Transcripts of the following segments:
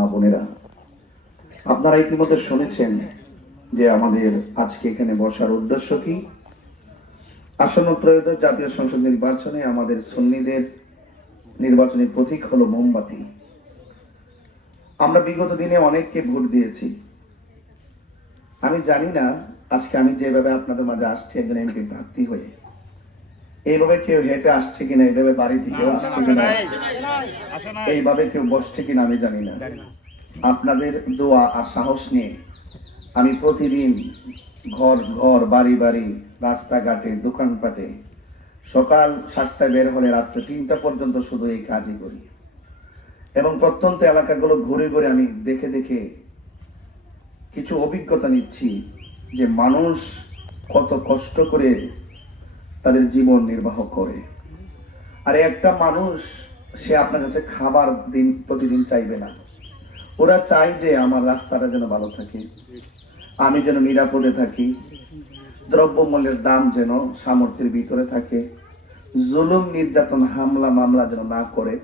মা বোনেরা, আপনারা ইতিমধ্যে শুনেছেন যে আমাদের আজকে এখানে বসার উদ্দেশ্য কি। আসন্ন ত্রয়োদশ জাতীয় সংসদ নির্বাচনে আমাদের সুন্নিদের নির্বাচনী প্রতীক হলো মোমবাতি। আমরা বিগত দিনে অনেককে ভোট দিয়েছি। আমি জানি না আজকে আমি যেভাবে আপনাদের মাঝে আসছি একজন এমপি প্রার্থী হয়ে, এইভাবে কেউ হেঁটে আসছে কিনা, এইভাবে বাড়ি থেকে আসছে কিনা, এইভাবে কেউ বসছে কিনা আমি জানি না। আপনাদের দোয়া আর সাহস নিয়ে আমি প্রতিদিন ঘর ঘর, বাড়ি বাড়ি, রাস্তাঘাটে, দোকানপাটে সকাল 7টায় বের হলে রাত্রে 3টা পর্যন্ত শুধু এই কাজই করি। এবং প্রত্যন্ত এলাকাগুলো ঘুরে ঘুরে আমি দেখে দেখে কিছু অভিজ্ঞতা নিচ্ছি যে মানুষ কত কষ্ট করে তাদের জীবন নির্বাহ করে। আর একটা মানুষ, সে আপনার কাছে খাবার প্রতিদিন চাইবে না। ওরা চায় যে আমার রাস্তাটা যেন ভালো থাকে, আমি যেন নিরাপদে থাকি, দ্রব্যমূল্যের দাম যেন সামর্থ্যের ভিতরে থাকে, জুলুম নির্যাতন হামলা মামলা যেন না করে,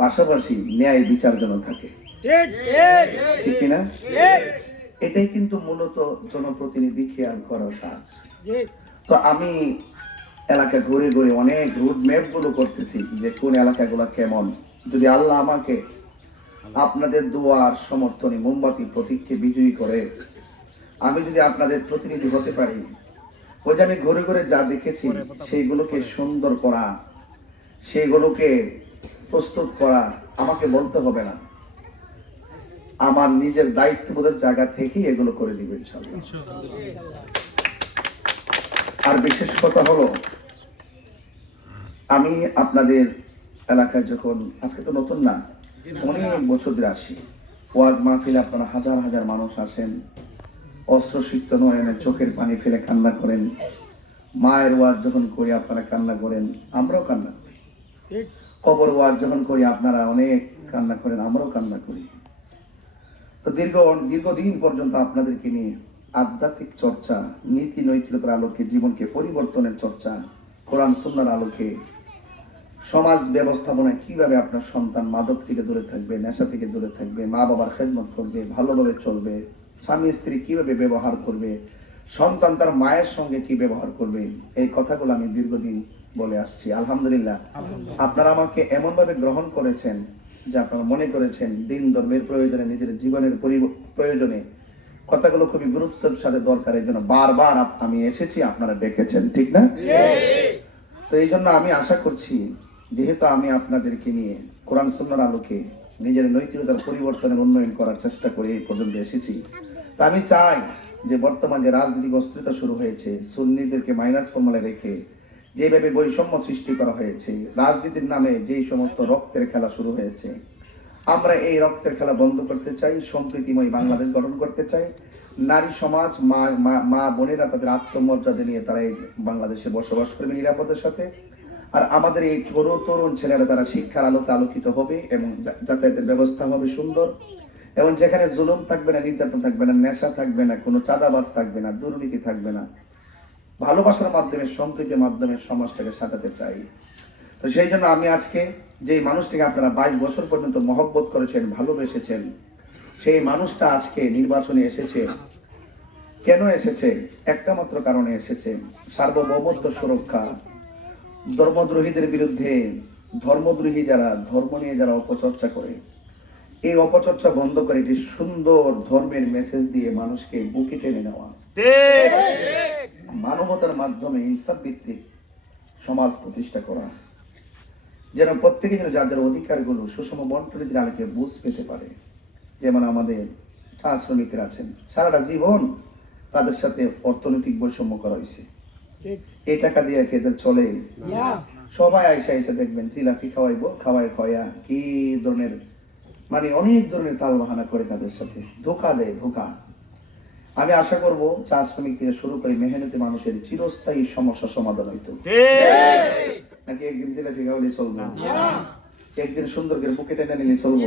পাশাপাশি ন্যায় বিচার যেন থাকে। ঠিক কিনা? এটাই কিন্তু মূলত জনপ্রতিনিধি খেয়াল করার কাজ। তো আমি এলাকা ঘুরে ঘুরে অনেক রুট ম্যাপ গুলো করতেছি যে কোন এলাকাগুলো কেমন। যদি আল্লাহ আমাকে আপনাদের দোয়ার সমর্থনে মোমবাতি প্রতীককে বিজয়ী করে আমি যদি আপনাদের প্রতিনিধি হতে পারি, ওই যে আমি ঘুরে ঘুরে যা দেখেছি সেইগুলোকে সুন্দর করা, সেইগুলোকে প্রস্তুত করা আমাকে বলতে হবে না, আমার নিজের দায়িত্ববোধের জায়গা থেকেই এগুলো করে দিবে ইনশাআল্লাহ। আর বিশেষ কথা হলো, আমি আপনাদের এলাকায় যখন, আজকে তো নতুন না, অনেক বছর ধরে আসি, ওয়াজ মাহফিলে আপনারা হাজার হাজার মানুষ আসেন, অস্ত্রসিক্ত নয়নে চোখের পানি ফেলে কান্না করেন। মায়ের ওয়াজ যখন করি আপনারা কান্না করেন, আমরাও কান্না করি। কবর ওয়াজ যখন করি আপনারা অনেক কান্না করেন, আমরাও কান্না করি। তো দীর্ঘদিন পর্যন্ত আপনাদেরকে নিয়ে আধ্যাত্মিক চর্চা, নীতি নৈতিকতার আলোকে জীবনকে পরিবর্তনের চর্চা, কোরআন সুন্নাহর আলোকে সমাজ ব্যবস্থাপনায় কিভাবে আপনার সন্তান মাদক থেকে দূরে থাকবে, নেশা থেকে দূরে থাকবে, মা বাবার খেদমত করবে, ভালোভাবে চলবে, স্বামী স্ত্রী কিভাবে ব্যবহার করবে, সন্তান তার মায়ের সঙ্গে কি ব্যবহার করবে, এই কথাগুলো আমি দীর্ঘদিন বলে আসছি। আলহামদুলিল্লাহ, আপনারা আমাকে এমন ভাবে গ্রহণ করেছেন যে আপনারা মনে করেছেন দিন ধর্মের প্রয়োজনে, নিজের জীবনের প্রয়োজনে কথাগুলো খুবই গুরুত্বের সাথে দরকার, এই জন্য বারবার আমি এসেছি, আপনারা ডেকেছেন, ঠিক না? তো এই জন্য আমি আশা করছি, যেহেতু আমি আপনাদেরকে নিয়ে কোরআন সুন্নাহর আলোকে নিজের নৈতিকতার পরিবর্তনের উন্নয়ন করার চেষ্টা করে এই পর্যন্ত এসেছি, তা আমি চাই যে বর্তমান যে রাজনৈতিক অস্থিরতা শুরু হয়েছে, সুন্নিদেরকে মাইনাস ফর্মুলায় রেখে যেভাবে বৈষম্য সৃষ্টি করা হয়েছে, রাজনীতির নামে যেই সমস্ত রক্তের খেলা শুরু হয়েছে, আমরা এই রক্তের খেলা বন্ধ করতে চাই, সম্প্রীতিময় বাংলাদেশ গঠন করতে চাই। নারী সমাজ, মা বোনেরা তাদের আত্মমর্যাদা নিয়ে তারা এই বাংলাদেশে বসবাস করবে নিরাপদের সাথে। আর আমাদের এই ছোট তরুণ ছেলেরা তারা শিক্ষার আলোতে আলোকিত হবে এবং যাতায়াতের ব্যবস্থা হবে সুন্দর, এবং যেখানে জুলুম থাকবে না, নির্যাতন থাকবে না, নেশা থাকবে না, কোনো চাঁদাবাজ থাকবে না, দুর্নীতি থাকবে না, ভালোবাসার মাধ্যমে, সম্প্রীতির মাধ্যমে সমাজটাকে সাজাতে চাই। তো সেই জন্য আমি আজকে যে মানুষটাকে আপনারা 22 বছর পর্যন্ত মহব্বত করেছেন, ভালোবেসেছেন, সেই মানুষটা আজকে নির্বাচনে এসেছে। কেন এসেছে? একটা মাত্র কারণে এসেছে, সার্বভৌমত্ব সুরক্ষা, ধর্মদ্রোহীদের বিরুদ্ধে, ধর্মদ্রোহী যারা, ধর্ম নিয়ে যারা অপচর্চা করে, এই অপচর্চা বন্ধ করে একটি সুন্দর ধর্মের মেসেজ দিয়ে মানুষকে বুকে টেনে নেওয়া, মানবতার মাধ্যমে ইনসাফ ভিত্তিক সমাজ প্রতিষ্ঠা করা, যেন প্রত্যেকে যেন যার যার অধিকারগুলো সুষম বন্টনের আলোকে বুঝ পেতে পারে। যেমন আমাদের চা শ্রমিকরা আছেন, সারাটা জীবন তাদের সাথে অর্থনৈতিক বৈষম্য করা হয়েছে, এই টাকা দিয়ে এদের চলে, সবাই আইসা আইসা দেখবেন জিলাপি খাওয়াইয়া কি ধরনের, মানে অনেক ধরনের তাল বাহানা করে তাদের সাথে, ধোকা দেয়, ধোকা। আমি আশা করব চা শ্রমিক থেকে শুরু করে মেহনতি মানুষের চিরস্থায়ী সমস্যা সমাধান হইতো। নাকি একদিন জিলাপি খাওয়ালে চলবে, একদিন সুন্দর করে বুকে টেনে নিলে চলবো?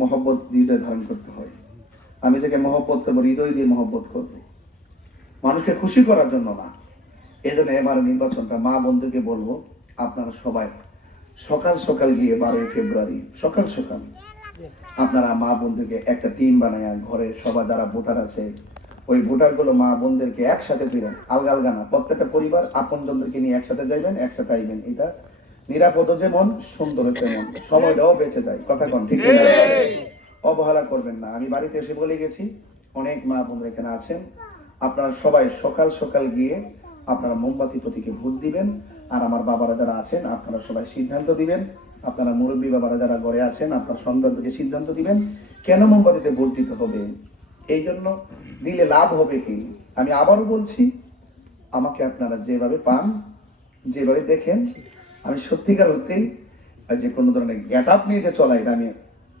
মহব্বত হৃদয় ধারণ করতে হয়। আমি যাকে মহব্বত করবো, হৃদয় দিয়ে মহব্বত করবো, মানুষকে খুশি করার জন্য না। এই জন্য এবার নির্বাচনটা মা বন্ধুকে বলবো, আপনারা সবাই সকাল সকাল গিয়ে 12 ফেব্রুয়ারি সকাল সকাল আপনারা মা বোনদেরকে একটা টিম বানায় ঘরে সবার যারা ভোটার আছে ওই ভোটারগুলো মা বোনদেরকে একসাথে ফিরেন, আলগা আলগা না, প্রত্যেকটা পরিবার আপনজনদেরকে নিয়ে একসাথে যাইবেন, একসাথে আইবেন। এটা নিরাপদ যেমন সুন্দর তেমন, সময়টাও বেঁচে যায়। কথা কন ঠিক না? অবহেলা করবেন না। আমি বাড়িতে এসে বলে গেছি, অনেক মা বোনরা এখানে আছেন, আপনারা সবাই সকাল সকাল গিয়ে আপনারা মোমবাতি প্রতীকে ভোট দিবেন। আর আমার বাবারা যারা আছেন আপনারা সবাই সিদ্ধান্ত দিবেন, আপনারা মুরব্বী বাবারা যারা ঘরে আছেন আপনার সন্তানদেরকে সিদ্ধান্ত দিবেন কেন মোমবাতিতে ভোট দিতে হবে, এই জন্য দিলে লাভ হবে কি। আমি আবারও বলছি, আমাকে আপনারা যেভাবে পান, যেভাবে দেখেন, আমি সত্যিকার অর্থেই যে কোনো ধরনের গেট আপ নিয়ে যে চলা, এটা আমি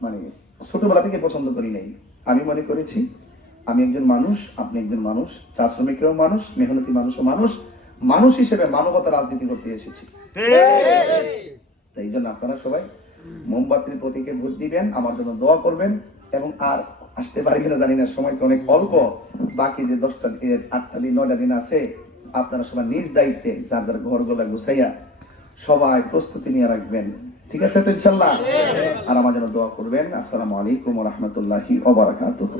মানে ছোটবেলা থেকে পছন্দ করি নাই। আমি মনে করেছি আমি একজন মানুষ, আপনি একজন মানুষ, চা শ্রমিকরাও মানুষ, মেহনতি মানুষও মানুষ, মানুষ হিসেবে মানবতা রাজনীতি করতে এসেছি। তাই এই জন্য আপনারা সবাই মোমবাতির প্রতীকে ভোট দিবেন, আমার জন্য দোয়া করবেন। এবং আর আসতে পারি কিনা জানি না, সময় তো অনেক অল্প, বাকি যে 10টা 8টা দিন 9টা দিন আছে, আপনারা সবাই নিজ দায়িত্বে যার যার ঘরগুলা গুছাইয়া সবাই প্রস্তুতি নিয়ে রাখবেন। ঠিক আছে তো ইনশাল্লাহ? আর আমার জন্য দোয়া করবেন। আসসালামু আলাইকুম ওয়া রাহমাতুল্লাহি ওয়া বারাকাতুহু।